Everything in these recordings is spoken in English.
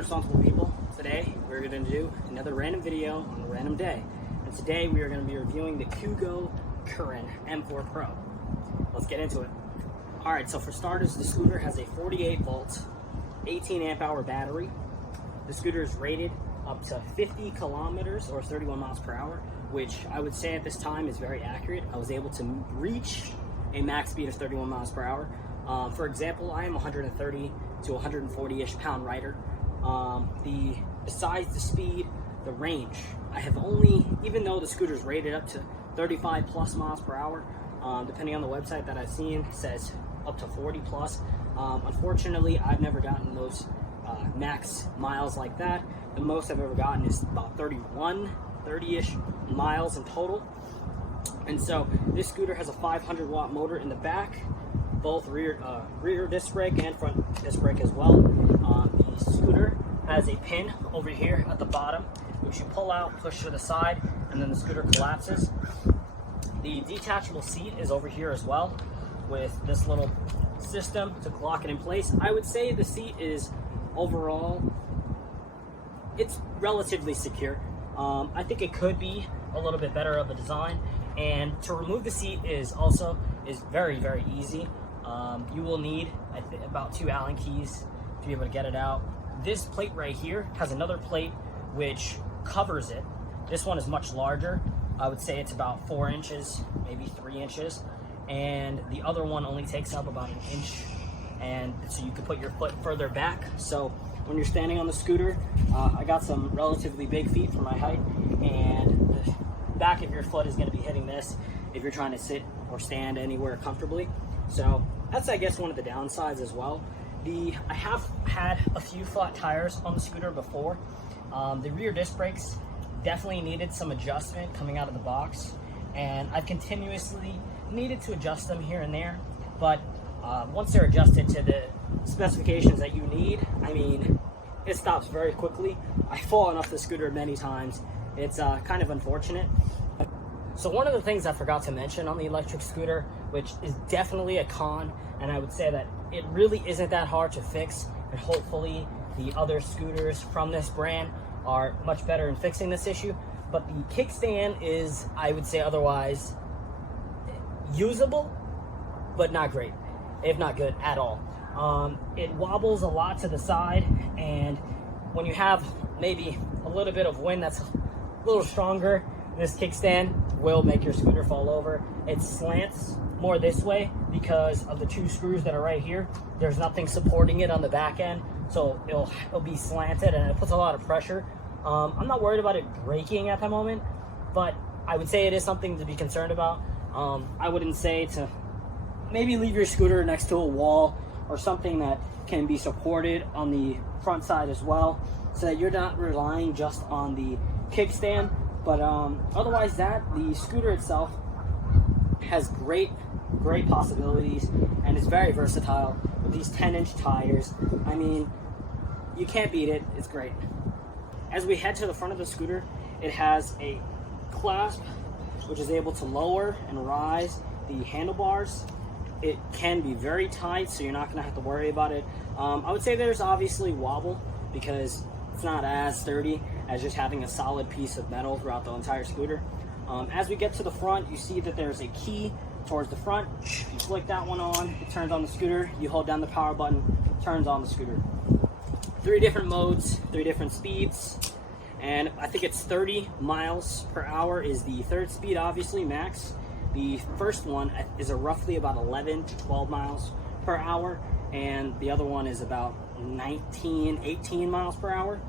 Unresponsible people. Today we're going to do another random video on a random day. And today we are going to be reviewing the Kugoo Kirin M4 Pro. Let's get into it. Alright, so for starters, the scooter has a 48 volt, 18 amp hour battery. The scooter is rated up to 50 kilometers or 31 miles per hour, which I would say at this time is very accurate. I was able to reach a max speed of 31 miles per hour. For example, I am 130 to 140-ish pound rider. Besides the speed, the range, I have only, even though the scooter is rated up to 35 plus miles per hour, depending on the website that I've seen, says up to 40 plus. Unfortunately, I've never gotten those max miles like that. The most I've ever gotten is about 30-ish miles in total. And so this scooter has a 500 watt motor in the back, both rear disc brake and front disc brake as well. The scooter has a pin over here at the bottom, which you pull out, push to the side, and then the scooter collapses. The detachable seat is over here as well, with this little system to lock it in place. I would say the seat is overall, it's relatively secure. I think it could be a little bit better of a design, and to remove the seat is very, very easy. You will need, I think, about 2 Allen keys to be able to get it out. This plate right here has another plate which covers it. This one is much larger. I would say it's about 4 inches, maybe 3 inches, and the other one only takes up about 1 inch, and so you can put your foot further back. So when you're standing on the scooter, I got some relatively big feet for my height, and the back of your foot is going to be hitting this if you're trying to sit or stand anywhere comfortably. So that's, I guess, one of the downsides as well. I have had a few flat tires on the scooter before. The rear disc brakes definitely needed some adjustment coming out of the box, and I've continuously needed to adjust them here and there, but once they're adjusted to the specifications that you need, I mean, it stops very quickly. I've fallen off the scooter many times. It's kind of unfortunate. So one of the things I forgot to mention on the electric scooter, which is definitely a con, and I would say that it really isn't that hard to fix, and hopefully the other scooters from this brand are much better in fixing this issue, but the kickstand is, I would say, otherwise usable, but not great, if not good at all. It wobbles a lot to the side, and when you have maybe a little bit of wind that's a little stronger, this kickstand will make your scooter fall over. It slants more this way because of the 2 screws that are right here. There's nothing supporting it on the back end, so it'll be slanted, and it puts a lot of pressure. I'm not worried about it breaking at the moment, but I would say it is something to be concerned about. I wouldn't say to maybe leave your scooter next to a wall or something that can be supported on the front side as well, so that you're not relying just on the kickstand. But otherwise, the scooter itself has great possibilities, and it's very versatile with these 10-inch tires. I mean, you can't beat it. It's great. As we head to the front of the scooter, it has a clasp which is able to lower and rise the handlebars. It can be very tight, so you're not going to have to worry about it. I would say there's obviously wobble because it's not as sturdy as just having a solid piece of metal throughout the entire scooter. As we get to the front, you see that there's a key towards the front. You flick that one on, it turns on the scooter. You hold down the power button, turns on the scooter. 3 different modes, 3 different speeds, and I think it's 30 miles per hour is the 3rd speed, obviously, max. The first one is roughly about 11 to 12 miles per hour, and the other one is about 18 miles per hour.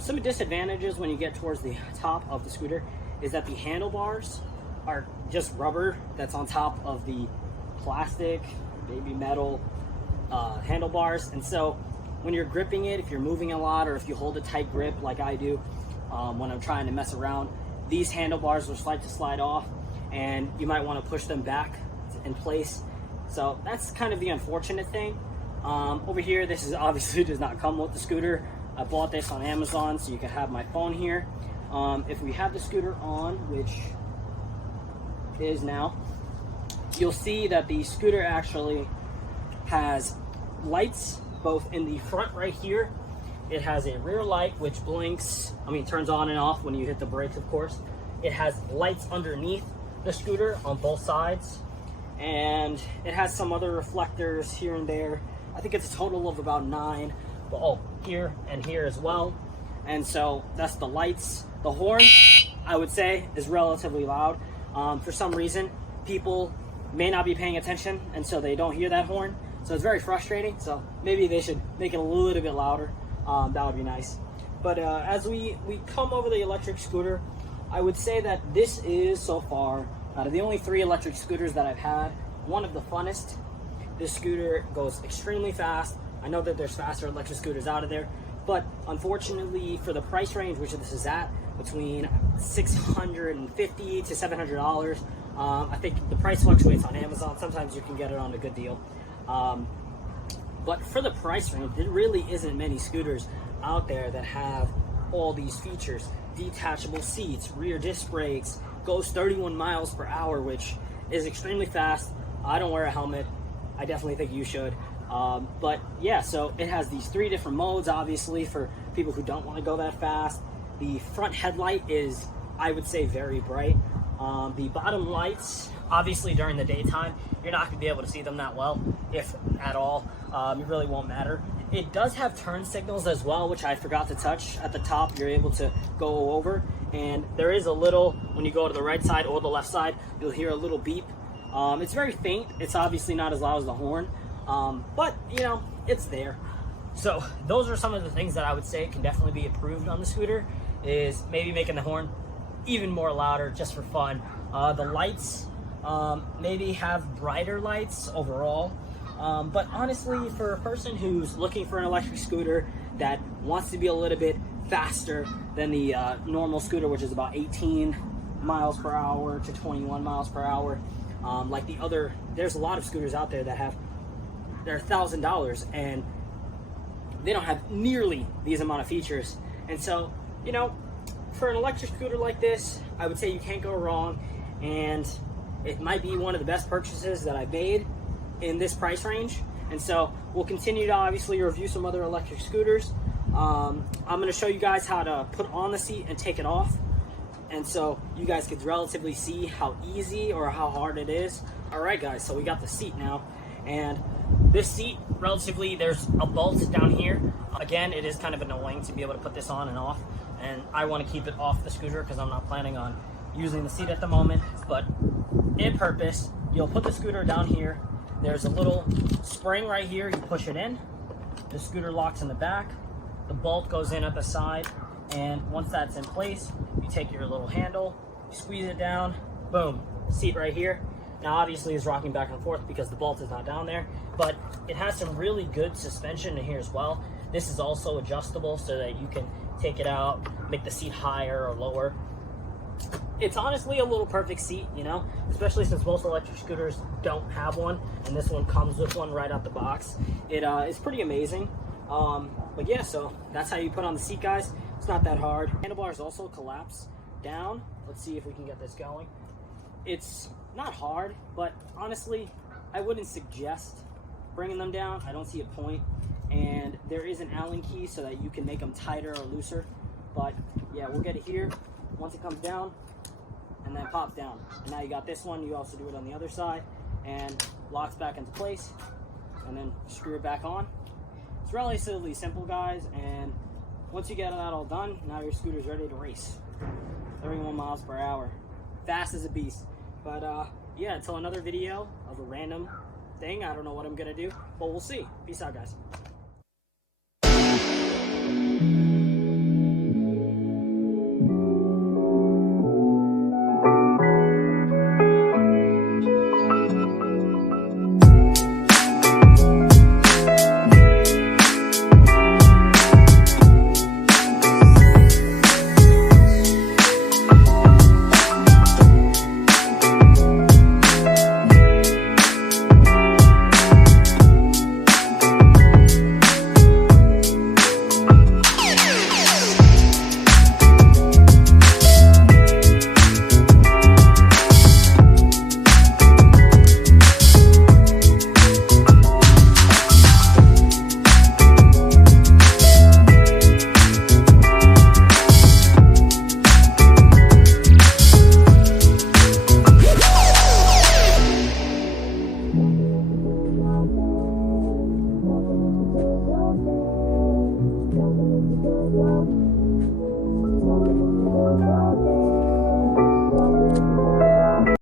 Some disadvantages when you get towards the top of the scooter is that the handlebars are just rubber that's on top of the plastic, maybe metal handlebars, and so when you're gripping it, if you're moving a lot or if you hold a tight grip like I do when I'm trying to mess around, these handlebars will start to slide off, and you might want to push them back in place. So that's kind of the unfortunate thing. Over here, this is obviously does not come with the scooter. I bought this on Amazon so you can have my phone here. If we have the scooter on, which is now, you'll see that the scooter actually has lights both in the front right here It has a rear light which blinks, turns on and off when you hit the brakes, of course. It has lights underneath the scooter on both sides, and it has some other reflectors here and there. I think it's a total of about 9, but here and here as well. And so that's the lights. The horn, I would say, is relatively loud. For some reason, people may not be paying attention, and so they don't hear that horn. So it's very frustrating. So maybe they should make it a little bit louder. That would be nice. But as we come over the electric scooter, I would say that this is, so far, out of the only 3 electric scooters that I've had, one of the funnest. This scooter goes extremely fast. I know that there's faster electric scooters out of there, but unfortunately for the price range, which this is at, between $650 to $700, I think the price fluctuates on Amazon. Sometimes you can get it on a good deal. But for the price range, there really isn't many scooters out there that have all these features. Detachable seats, rear disc brakes, goes 31 miles per hour, which is extremely fast. I don't wear a helmet. I definitely think you should. But yeah, so it has these 3 different modes, obviously, for people who don't want to go that fast. The front headlight is, I would say, very bright. The bottom lights, obviously during the daytime, you're not going to be able to see them that well, if at all. It really won't matter. It does have turn signals as well, which I forgot to touch. At the top, you're able to go over, and there is a little, when you go to the right side or the left side, you'll hear a little beep. It's very faint. It's obviously not as loud as the horn, but it's there. So those are some of the things that I would say can definitely be improved on the scooter, is maybe making the horn even more louder just for fun. The lights, maybe have brighter lights overall. But honestly, for a person who's looking for an electric scooter that wants to be a little bit faster than the normal scooter, which is about 18 miles per hour to 21 miles per hour, like the other, there's a lot of scooters out there that have, they're $1,000 and they don't have nearly these amount of features. And so, for an electric scooter like this, I would say you can't go wrong, and it might be one of the best purchases that I've made in this price range. And so we'll continue to obviously review some other electric scooters. I'm going to show you guys how to put on the seat and take it off, and so you guys could relatively see how easy or how hard it is. All right guys, so we got the seat now, and this seat, relatively, there's a bolt down here. Again, it is kind of annoying to be able to put this on and off, and I want to keep it off the scooter because I'm not planning on using the seat at the moment. But in purpose, you'll put the scooter down here. There's a little spring right here. You push it in, the scooter locks in the back, the bolt goes in at the side, and once that's in place, you take your little handle, you squeeze it down, boom, seat right here. Now obviously it's rocking back and forth because the bolt is not down there, but it has some really good suspension in here as well. This is also adjustable so that you can take it out, make the seat higher or lower. It's honestly a little perfect seat, especially since most electric scooters don't have one, and this one comes with one right out the box. It's pretty amazing. But yeah, so that's how you put on the seat, guys. It's not that hard. Handlebars also collapse down. Let's see if we can get this going. It's not hard, but honestly, I wouldn't suggest bringing them down. I don't see a point. And there is an Allen key so that you can make them tighter or looser. But yeah, we'll get it here. Once it comes down, and then pops down. And now you got this one. You also do it on the other side, and locks back into place, and then screw it back on. It's relatively simple, guys, and once you get that all done, now your scooter's ready to race. 31 miles per hour. Fast as a beast. But yeah, until another video of a random thing, I don't know what I'm gonna do, but we'll see. Peace out, guys.